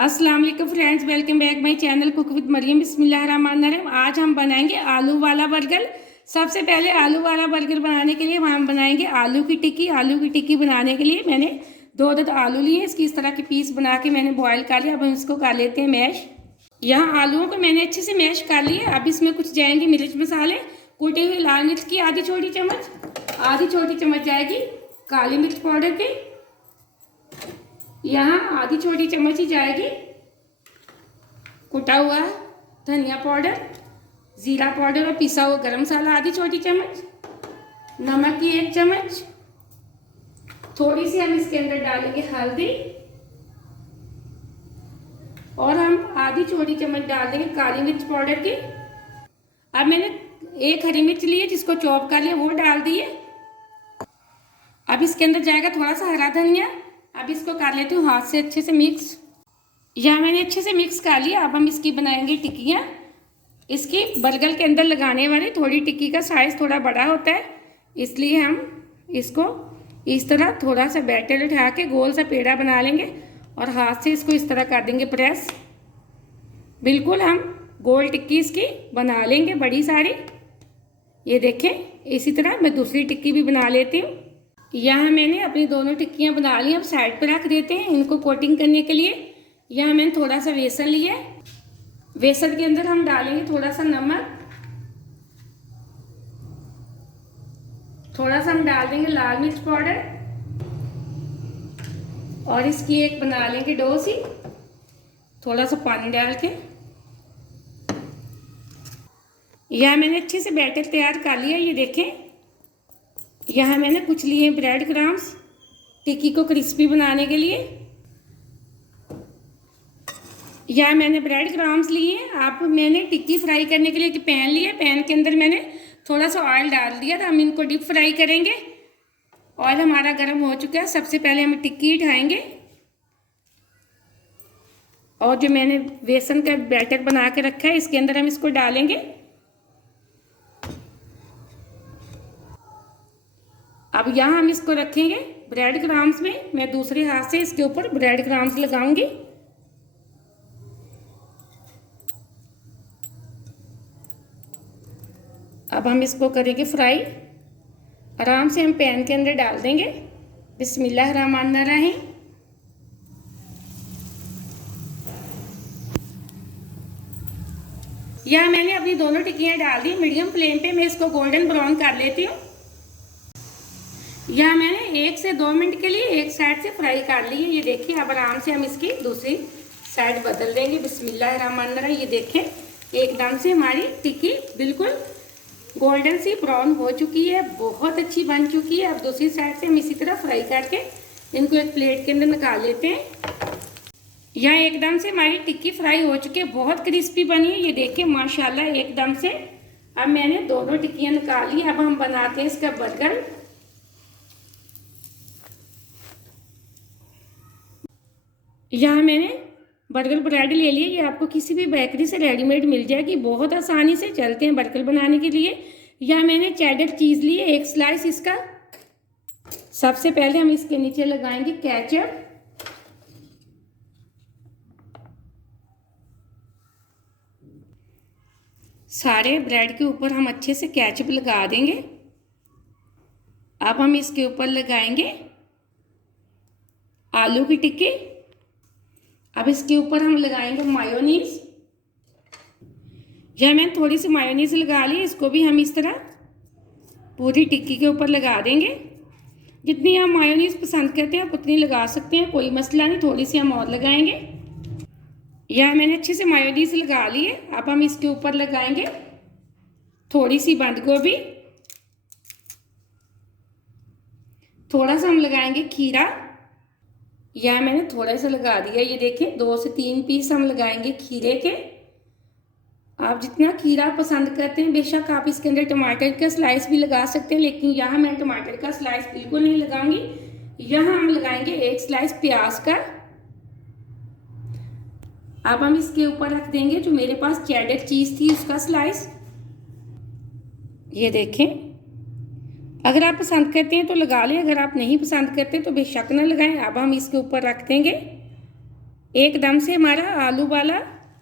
अस्सलाम वालेकुम friends, welcome back my channel cook with Mariam. बिस्मिल्लाहिर्रहमानिर्रहीम। आज हम बनाएंगे आलू वाला बर्गर। सबसे पहले आलू वाला बर्गर बनाने के लिए हम बनाएंगे आलू की टिक्की। आलू की टिक्की बनाने के लिए मैंने दो आलू लिए, इसकी इस तरह के पीस बना के मैंने बॉयल कर लिया। अब हम इसको कर लेते हैं मैश। यहाँ आलूओं को मैंने अच्छे से मैश कर लिया। अब इसमें कुछ जाएंगे मिर्च मसाले, कुटी हुई लाल मिर्च की आधी छोटी चम्मच, आधी छोटी चम्मच जाएगी काली मिर्च पाउडर की, यहाँ आधी छोटी चम्मच ही जाएगी कुटा हुआ धनिया पाउडर, जीरा पाउडर और पिसा हुआ गरम मसाला आधी छोटी चम्मच, नमक की 1 चम्मच, थोड़ी सी हम इसके अंदर डालेंगे हल्दी और हम आधी छोटी चम्मच डाल देंगे काली मिर्च पाउडर की। अब मैंने 1 हरी मिर्च ली है जिसको चॉप कर लिया, वो डाल दिए। अब इसके अंदर जाएगा थोड़ा सा हरा धनिया। अब इसको कर लेती हूँ हाथ से अच्छे से मिक्स। यहाँ मैंने अच्छे से मिक्स कर लिया। अब हम इसकी बनाएंगे टिक्कियाँ। इसकी बर्गर के अंदर लगाने वाली थोड़ी टिक्की का साइज़ थोड़ा बड़ा होता है, इसलिए हम इसको इस तरह थोड़ा सा बैटर उठा के गोल सा पेड़ा बना लेंगे और हाथ से इसको इस तरह कर देंगे प्रेस। बिल्कुल हम गोल टिक्की इसकी बना लेंगे बड़ी सारी। ये देखें, इसी तरह मैं दूसरी टिक्की भी बना लेती हूँ। यहाँ मैंने अपनी दोनों टिक्कियाँ बना ली। अब साइड पर रख देते हैं इनको कोटिंग करने के लिए। यहाँ मैंने थोड़ा सा बेसन लिया है, बेसन के अंदर हम डालेंगे थोड़ा सा नमक, थोड़ा सा हम डाल देंगे लाल मिर्च पाउडर और इसकी एक बना लेंगे डो सी, थोड़ा सा पानी डाल के। यहाँ मैंने अच्छे से बैटर तैयार कर लिया। ये देखें, यहाँ मैंने कुछ लिए ब्रेड क्रम्स टिक्की को क्रिस्पी बनाने के लिए। यहाँ मैंने ब्रेड क्रम्स लिए। आप मैंने टिक्की फ्राई करने के लिए एक पैन लिया, पैन के अंदर मैंने थोड़ा सा ऑयल डाल दिया था। हम इनको डीप फ्राई करेंगे। ऑयल हमारा गर्म हो चुका है। सबसे पहले हम टिक्की उठाएंगे और जो मैंने बेसन का बैटर बना के रखा है इसके अंदर हम इसको डालेंगे। अब यहाँ हम इसको रखेंगे ब्रेड क्रम्स में। मैं दूसरे हाथ से इसके ऊपर ब्रेड क्रम्स लगाऊंगी। अब हम इसको करेंगे फ्राई। आराम से हम पैन के अंदर डाल देंगे। बिस्मिल्लाहिर्रहमानिर्रहीम। यहाँ मैंने अपनी दोनों टिक्कियाँ डाल दी। मीडियम फ्लेम पे मैं इसको गोल्डन ब्राउन कर लेती हूँ। यहाँ मैंने 1 से 2 मिनट के लिए एक साइड से फ्राई कर ली है। ये देखिए, अब आराम से हम इसकी दूसरी साइड बदल देंगे। बिस्मिल्लाहिर्रहमानिर्रहीम। ये देखें, एकदम से हमारी टिक्की बिल्कुल गोल्डन सी ब्राउन हो चुकी है, बहुत अच्छी बन चुकी है। अब दूसरी साइड से हम इसी तरह फ्राई करके इनको एक प्लेट के अंदर निकाल लेते हैं। यहाँ एकदम से हमारी टिक्की फ्राई हो चुकी है, बहुत क्रिस्पी बनी है। ये देखिए माशाल्लाह एकदम से। अब मैंने दोनों टिक्कियाँ निकाली। अब हम बनाते हैं इसका बर्गर। यहाँ मैंने बर्गर ब्रेड ले लिए। ये आपको किसी भी बेकरी से रेडीमेड मिल जाएगी, बहुत आसानी से चलते हैं बर्गर बनाने के लिए। यहाँ मैंने चेडर चीज़ ली है, 1 स्लाइस इसका। सबसे पहले हम इसके नीचे लगाएंगे केचप। सारे ब्रेड के ऊपर हम अच्छे से केचप लगा देंगे। अब हम इसके ऊपर लगाएंगे आलू की टिक्की। अब इसके ऊपर हम लगाएंगे मायोनीज। यह मैंने थोड़ी सी मायोनीज लगा ली, इसको भी हम इस तरह पूरी टिक्की के ऊपर लगा देंगे। जितनी आप मायोनीज पसंद करते हैं आप उतनी लगा सकते हैं, कोई मसला नहीं। थोड़ी सी हम और लगाएंगे। यह मैंने अच्छे से मायोनीज लगा ली है। अब हम इसके ऊपर लगाएंगे थोड़ी सी बंद गोभी, थोड़ा सा हम लगाएंगे खीरा। यह मैंने थोड़ा सा लगा दिया। ये देखिए, 2 से 3 पीस हम लगाएंगे खीरे के। आप जितना खीरा पसंद करते हैं, बेशक आप इसके अंदर टमाटर का स्लाइस भी लगा सकते हैं, लेकिन यहाँ मैं टमाटर का स्लाइस बिल्कुल नहीं लगाऊंगी। यहाँ हम लगाएंगे 1 स्लाइस प्याज का। अब हम इसके ऊपर रख देंगे जो मेरे पास चेडर चीज़ थी उसका स्लाइस। ये देखें, अगर आप पसंद करते हैं तो लगा लें, अगर आप नहीं पसंद करते तो बेशक ना लगाएं। अब हम इसके ऊपर रख देंगे एकदम से हमारा आलू वाला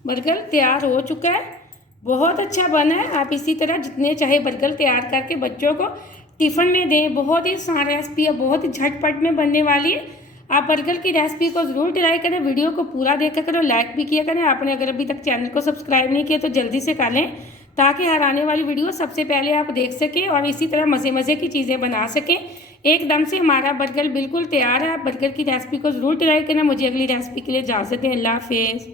बर्गर तैयार हो चुका है। बहुत अच्छा बना है। आप इसी तरह जितने चाहे बर्गर तैयार करके बच्चों को टिफ़िन में दें। बहुत ही आसान रेसिपी है, बहुत ही झटपट में बनने वाली है। आप बर्गर की रेसिपी को ज़रूर ट्राई करें। वीडियो को पूरा देखा करो, लाइक भी किया करें। आपने अगर अभी तक चैनल को सब्सक्राइब नहीं किया तो जल्दी से कर लें, ताकि हर आने वाली वीडियो सबसे पहले आप देख सकें और इसी तरह मज़े मज़े की चीज़ें बना सकें। एकदम से हमारा बर्गर बिल्कुल तैयार है। आप बर्गर की रेसिपी को ज़रूर ट्राई करें। मुझे अगली रेसिपी के लिए इजाज़त दें। अल्लाह हाफिज़।